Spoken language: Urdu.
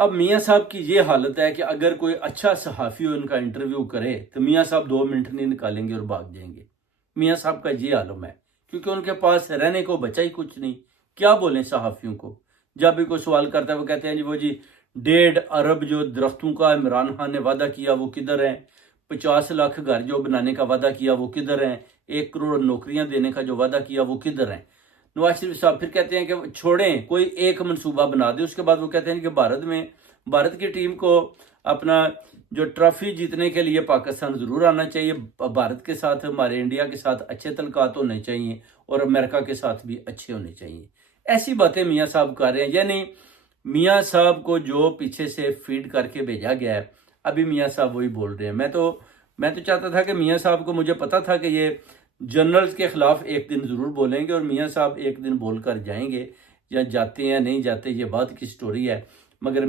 اب میاں صاحب کی یہ حالت ہے کہ اگر کوئی اچھا صحافی ان کا انٹرویو کرے تو میاں صاحب 2 منٹ نہیں نکالیں گے اور بھاگ جائیں گے. میاں صاحب کا یہ عالم ہے، کیونکہ ان کے پاس رہنے کو بچا ہی کچھ نہیں. کیا بولیں صحافیوں کو؟ جب بھی کوئی سوال کرتا ہے وہ کہتے ہیں جی وہ جی 1.5 ارب جو درختوں کا عمران خان نے وعدہ کیا وہ کدھر ہیں، 50 لاکھ گھر جو بنانے کا وعدہ کیا وہ کدھر ہیں، 1 کروڑ نوکریاں دینے کا جو وعدہ کیا وہ کدھر ہیں. نواز شریف صاحب پھر کہتے ہیں کہ چھوڑیں کوئی ایک منصوبہ بنا دیں. اس کے بعد وہ کہتے ہیں کہ بھارت کی ٹیم کو اپنا جو ٹرافی جیتنے کے لیے پاکستان ضرور آنا چاہیے، بھارت کے ساتھ ہمارے انڈیا کے ساتھ اچھے تعلقات ہونے چاہیے اور امریکہ کے ساتھ بھی اچھے ہونے چاہیے. ایسی باتیں میاں صاحب کر رہے ہیں. یعنی میاں صاحب کو جو پیچھے سے فیڈ کر کے بھیجا گیا ہے ابھی میاں صاحب وہی بول رہے ہیں. میں تو چاہتا تھا کہ میاں صاحب کو، مجھے پتا تھا کہ یہ جنرلز کے خلاف ایک دن ضرور بولیں گے اور میاں صاحب ایک دن بول کر جائیں گے، یا جاتے ہیں نہیں جاتے یہ بات کی سٹوری ہے. مگر